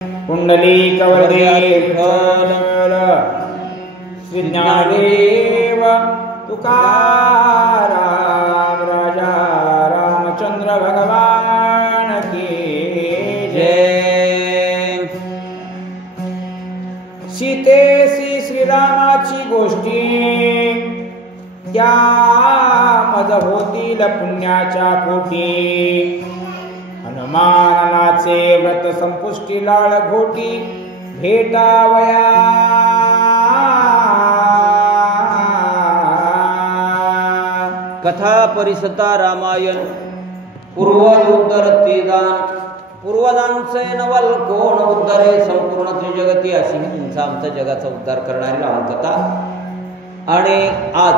कुंडलीकवरदे विठ्ठल श्री ज्ञानदेव तुकाराम राजा रामचंद्र भगवान की जय। सीतेशी श्रीरामाची गोष्टी त्यामज होतील पुण्याच्या कोटी। हनुमानाचे व्रत संपुष्टी लाळ घोटी भेटावया। कथा परिसता रामायण पूर्वोत्तर तीदान पूर्वदांचे नवल कोण उद्धारे संपूर्ण जगती अशी तुमचा आमचा जगाचा उद्धार करणारी रामकथा। आणि आज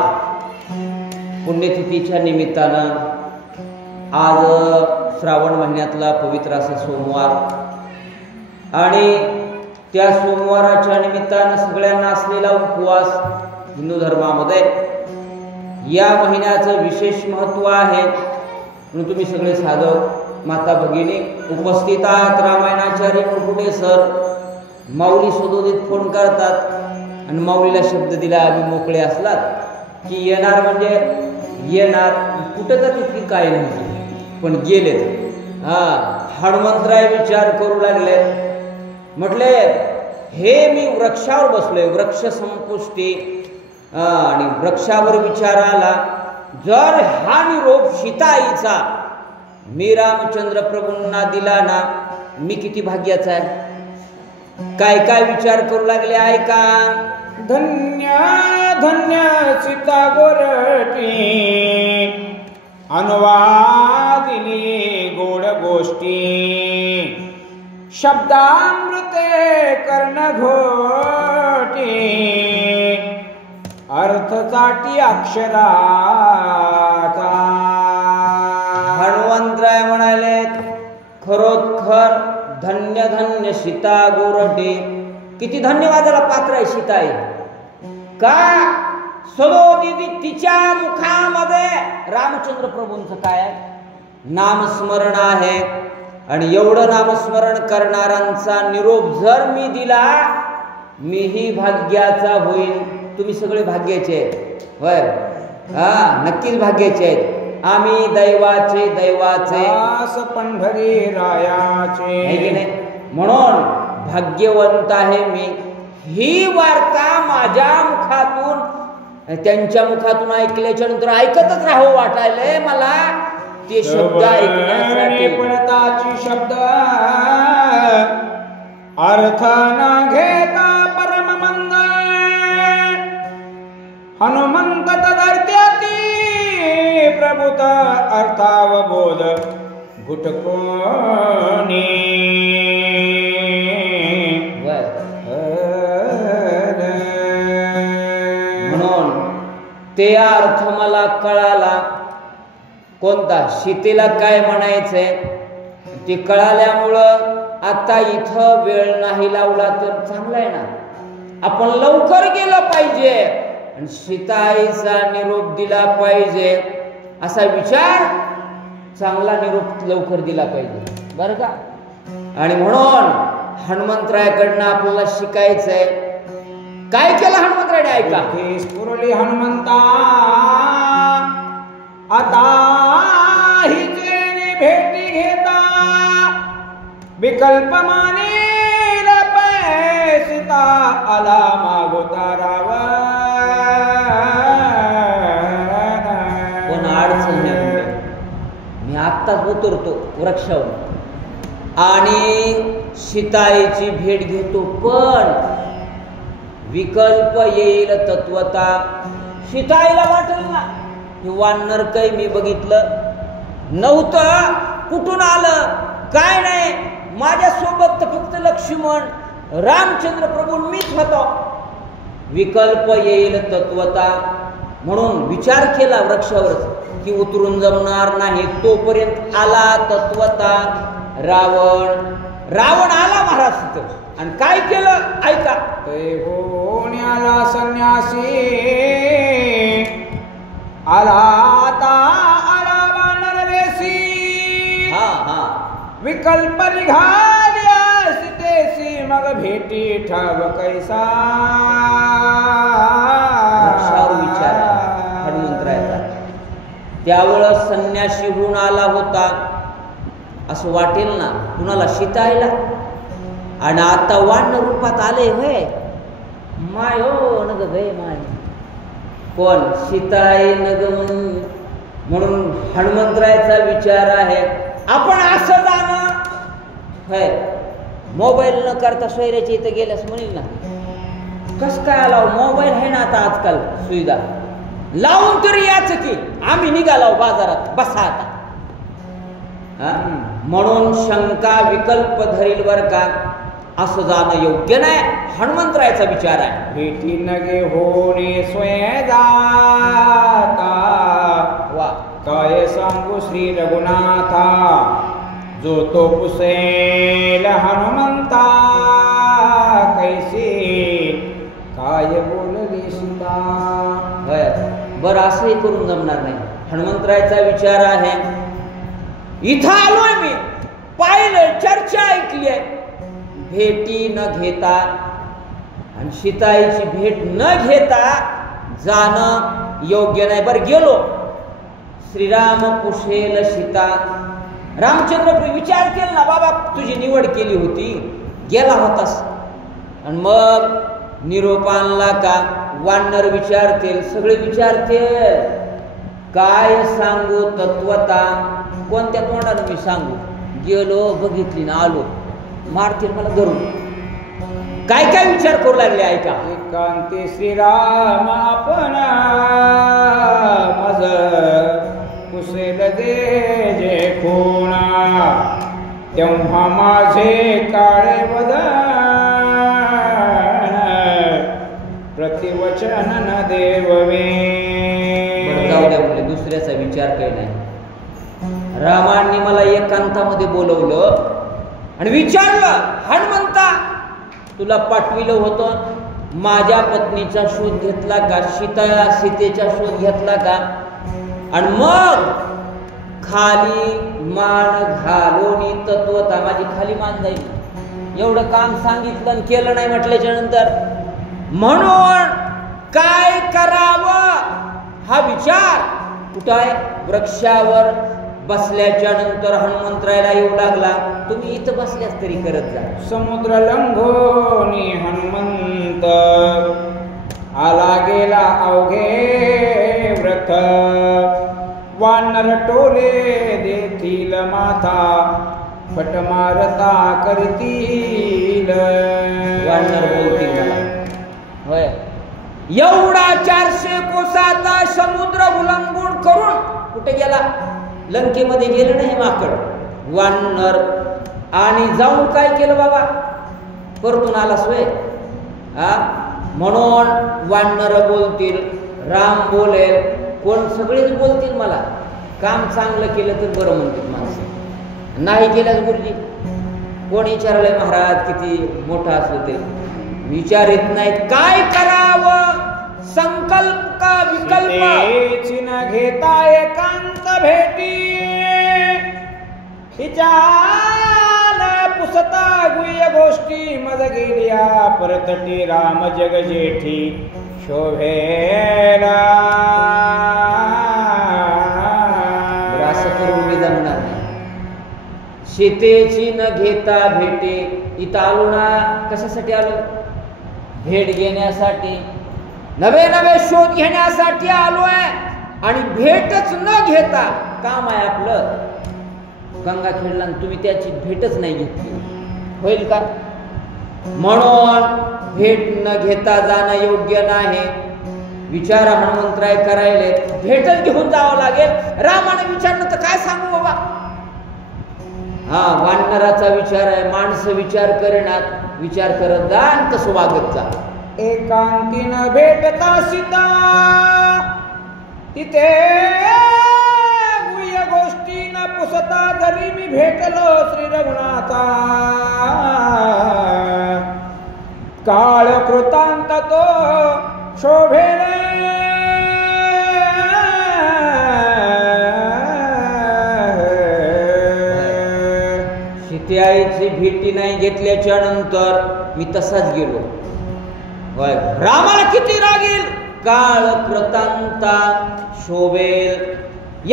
पुण्यतिथीच्या निमित्तानं आज श्रावण महिन्यातला पवित्र असा सोमवार आणि त्या सोमवाराच्या निमित्तानं सगळ्यांना असलेला उपवास हिंदू धर्मामध्ये या महिन्याचं विशेष महत्त्व आहे। म्हणून तुम्ही सगळे साधक माता भगिनी उपस्थित आहात। रामायणाचार्य मुरकुटे सर माऊली सदोदित फोन करतात आणि माऊलीला शब्द दिला आम्ही मोकळे असलात की येणार म्हणजे येणार, कुठं तर तितकी काय नव्हती पण गेलेत। हनुमंतराय विचार करू लागले, म्हटले हे मी वृक्षावर बसलोय, वृक्ष संपुष्टी आणि वृक्षावर विचार आला जर हा निरोप सीताईचा मी रामचंद्र प्रभूंना दिला ना मी किती भाग्याचा आहे। काय काय विचार करू लागले ऐका। धन्य धन्य सीता गोरटी अनुवादिनी गोड गोष्टी। शब्दामृते कर्णघोटी अर्थ चाटी अक्षराचा। हनुमंतराय म्हणाले खरोखर धन्य धन्य सीता गोरटे, किती धन्यवादाला पात्र आहे सीताई। का सदोदित तिच्या मुखामध्ये रामचंद्र प्रभूंचं काय नामस्मरण आहे आणि एवढं नामस्मरण करणाऱ्यांचा निरोप जर मी दिला मीही भाग्याचा होईल। तुम्ही सगळे भाग्याचे आहेत होय, नक्कीच भाग्याचे आहेत। आम्ही दैवाचे दास पंढरी रायाचे आहे की नाही, म्हणून भाग्यवंत आहे मी। ही वार्ता माझ्या मुखातून त्यांच्या मुखातून ऐकल्याच्या नंतर ऐकतच राहावं वाटायलंय मला ते शब्द ऐकण्यासाठी। पडताची शब्द अर्थ न घेता परम मंगल हनुमंत तदर्थ्याती प्रभुत अर्थावबोध घुटकोनी। म्हणून ते अर्थ मला कळाला। कोणता? सीतेला काय म्हणायचंय ते कळाल्यामुळं आता इथं वेळ नाही लावला तर चांगला आहे ना, आपण लवकर गेलं पाहिजे आणि सीताईचा निरोप दिला पाहिजे असा विचार, चांगला निरोप लवकर दिला पाहिजे बरं का। आणि म्हणून हनुमंतरायाकडनं आपल्याला शिकायचंय। काय केलं हनुमंतरायाने ऐका। स्फुरली हनुमंता आता हिचे भेटी घेता विकल्प मानील पैसिता आला मागोता रावण। पण अडचण नाही, मी आत्ताच उतरतो वृक्षावर आणि सीताईची भेट घेतो, पण विकल्प येईल तत्वता। सीताईला वाटेल ना हे वानर काही मी बघितलं नव्हतं, कुठून आलं काय नाही, माझ्या सोबत फक्त लक्ष्मण रामचंद्र प्रभू मीच होतो। विकल्प येईल तत्वता म्हणून विचार केला वृक्षावरच की उतरून जमणार नाही। तोपर्यंत आला तत्वता रावण। रावण आला महाराज तिथं आणि काय केलं ऐका। आला संन्यासी आला आता आला वानर वेसी। विकल्प निघाल्या सीतेसी भेटी ठाव कैसा लक्षावर विचार हनुमंतरायाचा. त्यावेळेस संन्यासी होऊन आला होता असं वाटेल ना कुणाला सीताईला, आणि आता वानर रूपात आले होय. माय हो नग गे माय, कोण सीताई नग म्हणून हनुमंतरायाचा विचार आहे. आपण असं जाणं होय, मोबाईल न करता सोयऱ्याच्या इथं गेल्यास म्हणेल ना कस काय आला, मोबाईल आहे ना आता आजकाल सुविधा, लावून तरी याच की आम्ही निघालो बाजारात बसा आता. म्हणून शंका विकल्प धरील वर का, असं जाणं योग्य नाही. हनुमंतरायाचा विचार आहे. भेटी नगे होणे स्वय जाता, वा काय सांगू श्री रघुनाथा, जो तो पुसेल हनुमंता, कैसे काय बोलली सीता. बरं असंही करून जमणार नाही. हनुमंतरायाचा विचार आहे. इथं आलोय मी, पाहिलं चर्चा ऐकली आहे, भेटी न घेता आणि सीताईची भेट न घेता जाणं योग्य नाही. बरं गेलो, श्रीराम पुषेल सीता. रामचंद्र विचार केला ना, बाबा तुझी निवड केली होती, गेला होतास, आणि मग निरोप आणला का, वानर विचारतील, सगळे विचारतील, काय सांगू तत्वता, कोणत्या तोंडाने मी सांगू, गेलो बघितली ना आलो, मारतील मला धरून. काय काय विचार करू लागले ऐका. एकांती श्रीराम आपण मज कुसेल दे जे कोणा, तेव्हा माझे काळे वदन प्रतिवचन न देववे. जाऊ द्या म्हणजे दुसऱ्याचा विचार काही नाही. रामांनी मला एकांतामध्ये बोलवलं आणि विचारलं, हनुमंता तुला पाठविलं होतं, माझ्या पत्नीचा शोध घेतला का, सीतेचा शोध घेतला का, आणि मग खाली मान घालून तत्वता माझी खाली मान जाईल. एवढं काम सांगितलं आणि केलं नाही म्हटल्याच्या नंतर, म्हणून काय करावं हा विचार कुठं आहे. वृक्षावर बसल्याच्या नंतर हनुमंतरायाला येऊ लागला, तुम्ही इथं बसल्यास तरी करत जा. समुद्र लंघोनी हनुमंत आला गेला अवघे व्रत, वानर टोले देतील माथा, फट मारता करतील. वानर बोलतील मला होय. एवढा 400 कोसाचा समुद्र उल्लंघन करून कुठे गेला, लंकेमध्ये गेलं नाही माकड वानर, आणि जाऊन काय केलं बाबा, परतून आला सोय. म्हणून वानर बोलतील, राम बोलेल, कोण सगळेच बोलतील मला. काम चांगलं केलं तर बरं म्हणतील माणसं, नाही केल्यास गुरुजी कोण विचारलंय महाराज किती मोठा असलं ते विचारित नाही. काय करावं, संकल्प का विकल्प न घेता एकांत भेटी, हिच्यान पुसता गुह्य गोष्टी मज गेल्या, परतटी राम जग जेठी शोभेला. असं करून मी जमणार नाही. सीतेची न घेता भेटे, इथं आलो ना कशासाठी आलो, भेट घेण्यासाठी, नवे नवे शोध घेण्यासाठी आलोय, आणि भेटच न घेता काम आहे आपलं. गंगाखेडला तुम्ही त्याची भेटच नाही घेतली, होईल का. म्हणून भेट न घेता जाणं योग्य नाही. विचार हनुमंतराय करायले, भेटच घेऊन जावं लागेल. रामाने विचारलं तर काय सांगू बाबा. वानराचा विचार आहे, माणसं विचार करेनात, विचार करत जा आणि तसं वागत जा. एकांतीन भेटता सीता, तिथे गुह्य गोष्टी न पुसता, जरी मी भेटलो श्री रघुनाथा, काळ कृतांत तो शोभेले. सीतेआईची भेटी नाही घेतल्याच्या नंतर मी तसाच गेलो. होय, रामाला किती राग येईल, काळ प्रतांता शोभेल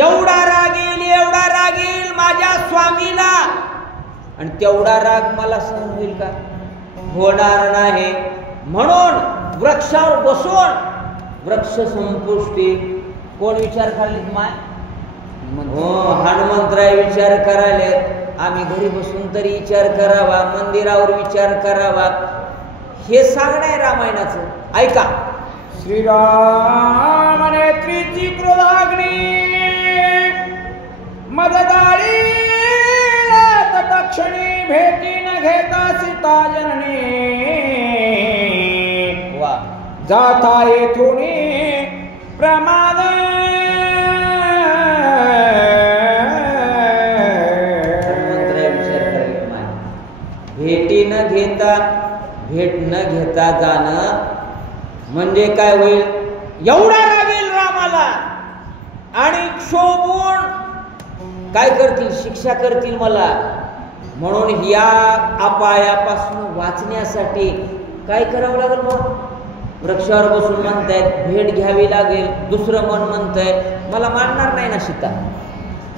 एवढा राग येईल माझ्या स्वामीला, आणि तेवढा राग मला सहन होईल का? होणार नाही. म्हणून वृक्षावर बसून वृक्ष संपुष्टी कोण विचार करलेत माय? हो, हनुमंतराय विचार करायले. आम्ही घरी बसून तरी विचार करावा, मंदिरावर विचार करावा, हे सांगणं आहे रामायणाचं. ऐका. श्रीराम नेत्रीची क्रोधाग्नी मददाळी तत्क्षणी भेटी न घेता सीता जननी वा जाता येथून प्रमाद भेटी न घेता, भेट न घेता जाणं म्हणजे काय होईल? एवढा रागेल रामाला आणि क्षोभून काय करतील? शिक्षा करतील मला. म्हणून या अपायापासून वाचण्यासाठी काय करावं लागेल? मग वृक्षावर बसून म्हणतायत भेट घ्यावी लागेल. दुसरं मन म्हणतंय मला मानणार नाही ना सीता,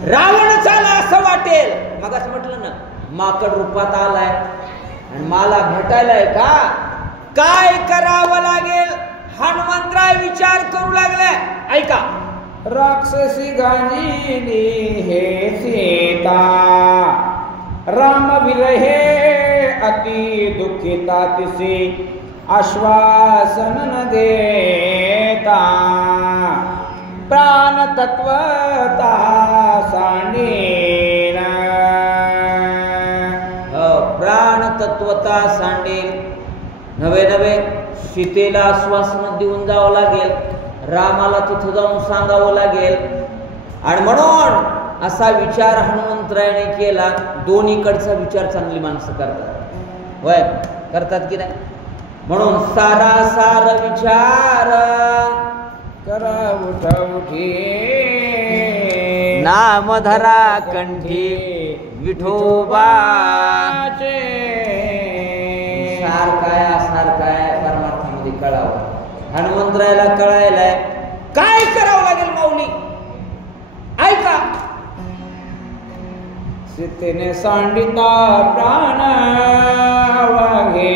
रावण आला असं वाटेल. मगाच म्हटलं ना, माकड रूपात आलाय आणि मला भेटायलाय का? काय करावं लागेल? हनुमंतराय विचार करू लागले. ऐका. राक्षसी गांजिली हे सीता राम विरहे अति दुखिता तिसी आश्वासन न देता प्राण तत्वता सांडेल. प्राण तत्वता सांडेल. नवे नवे सीतेला आश्वासन देऊन जावं लागेल, रामाला तिथं जाऊन सांगावं लागेल. आणि म्हणून असा विचार हनुमंतरायाने केला. दोन्हीकडचा विचार चांगली माणसं करतात. होय, करतात की नाही? म्हणून सारासार विचार करा उठा उठी नाम धरा कंठी विठोबाचे. सारखाय परमार्थामध्ये कळावं. हनुमंतरायाला कळायलाय काय करावं लागेल माऊली. ऐका. सीतेने सांडिता प्राण वागे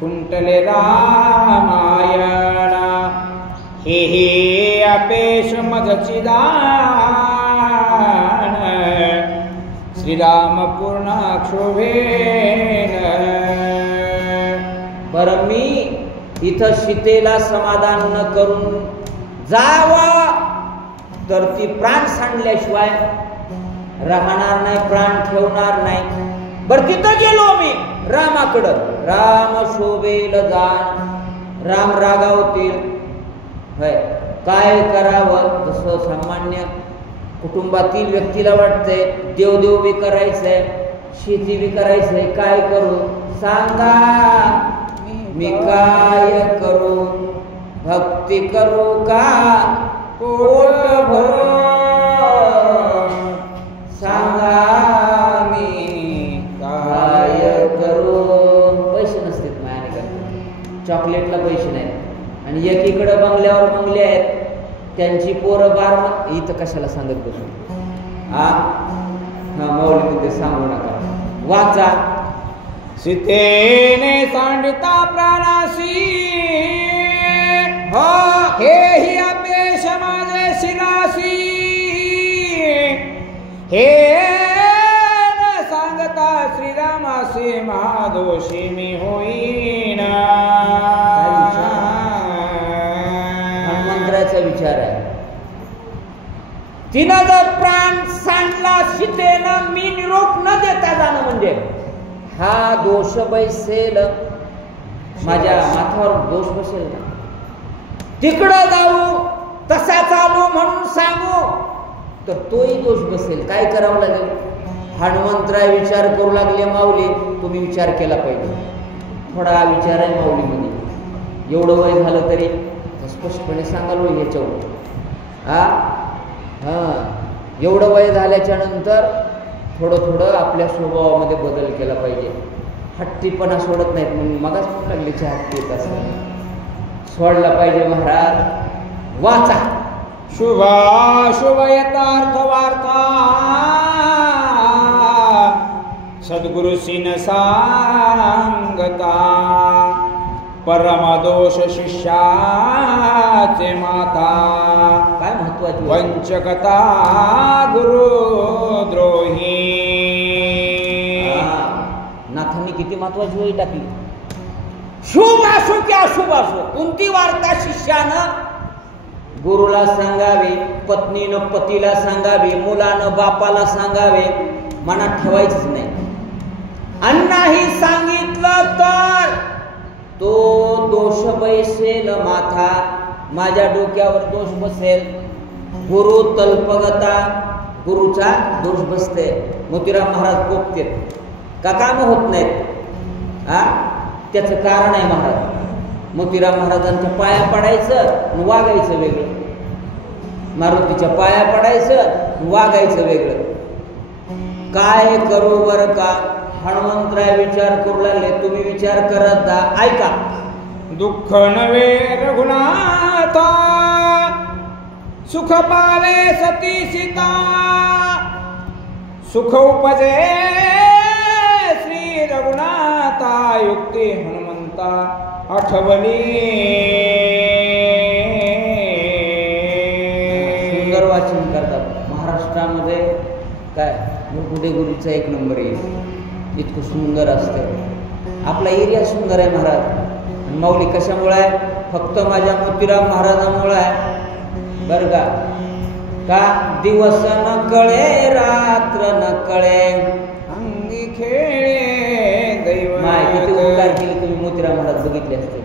कुंटले रामायण हे अपेश मजची दान श्रीराम पूर्ण क्षोभेन. बरं, मी इथं सीतेला समाधान न करून जावा तर ती प्राण सांडल्याशिवाय राहणार नाही, प्राण ठेवणार नाही. बरं, तिथं गेलो मी रामाकडं. राम शोभेल जाण, राम रागावतील. होय, काय करावं? जसं सामान्य कुटुंबातील व्यक्तीला वाटतंय देवदेव बी करायचंय, शेती बी करायचंय, काय करू सांगा? मी काय करू? भक्ती करू का पोट भरू? सांगा मी काय करू? पैसे नसतात माझ्याकडे, चॉकलेटला पैसे नाहीत, आणि एकीकडे बंगल्यावर बंगले आहेत, त्यांची पोरं बार. इथं कशाला सांगत बसू? हा मौली ते सांगू नका. वाचा. सीतेने सांडिता प्राणासी हे ही अपेश माझे शिरासी हे न सांगता श्रीरामासी महादोषी मी होईन. हनुमंतराचा विचार आहे. तिनं जर प्राण सांडला सीतेनं, मी निरोप न देता जाणं म्हणजे हा दोष बसेल, माझ्या माथ्यावर दोष बसेल ना. तिकडं जाऊ तसा चालू म्हणून सांगू तर तोही दोष बसेल. काय करावं लागेल? हनुमंतराय विचार करू लागले. माऊली, तुम्ही विचार केला पाहिजे. थोडा विचार आहे माऊलीमध्ये. एवढं वय झालं तरी स्पष्टपणे सांगालो ह्याच्यावर. एवढं वय झाल्याच्या नंतर थोडं थोडं आपल्या स्वभावामध्ये बदल केला पाहिजे. हट्टीपणा सोडत नाहीत म्हणून मगाच पण लागले हट्टी येत असं सोडला पाहिजे. महाराज वाचा शुभाशुभ यथार्थ वार्ता सद्गुरु सिन सांगता परमदोष शिष्याचे माता काय महत्वाची वंचकता गुरुद्रोही. नाथांनी किती महत्वाची वही टाकली. शुभ असो की अशुभ असो कोणती वार्ता शिष्यानं गुरुला सांगावे, पत्नीनं पतीला सांगावे, मुलानं बापाला सांगावे, मनात ठेवायचंच नाही. अन्नाही सांगितलं तर तो दोष बैसेल माथा, माझ्या डोक्यावर दोष बसेल. गुरु तल्पगता, गुरुचा दोष बसते. मोतीराम महाराज कोपतेत का काम होत नाहीत. त्याचं कारण आहे महाराज. मोतीराम महाराजांच्या पाया पडायचं वागायचं वेगळं, मारुतीच्या पाया पडायचं वागायचं वेगळं. काय करू बरं का. हनुमंतराय विचार करू लागले, तुम्ही विचार करत जा. ऐका. दुःख नवे रघुनाथा सुख पावे सती सीता सुख उपजे श्री रघुनाथा युक्ती हनुमंता आठवली. सुंदर वाचन करतात महाराष्ट्रामध्ये. काय कुठे गुरुचा एक नंबर येईल, इतकं सुंदर असतं. आपला एरिया सुंदर आहे महाराज. आणि माऊली कशामुळे आहे. फक्त माझ्या मोतीराम महाराजांमुळे आहे बरं का. का दिवस न कळे रात्र न कळे अंगी खेळे दैव. माय किती उपकार केले तुम्ही मोतीराम महाराज बघितले असते.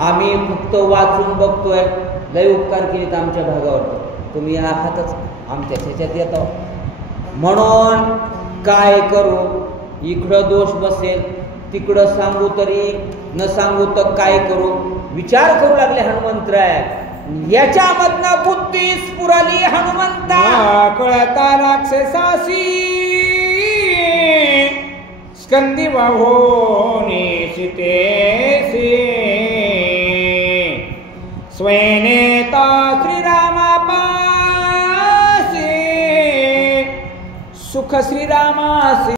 आम्ही फक्त वाचून बघतोय. लय उपकार केलेत आमच्या भागावर. तुम्ही आहातच आमच्या ह्याच्यात येतो. म्हणून काय करू. इकडं दोष बसेल तिकडं सांगू तरी न सांगू तर काय करू. विचार करू लागले हनुमंतराय. याच्यामधनं बुद्धी स्फुरली हनुमंता. कळता राक्षसासी स्कंदी वाहोनी सीतेसी स्वयनेता श्रीरामापासी सुख श्रीरामासी.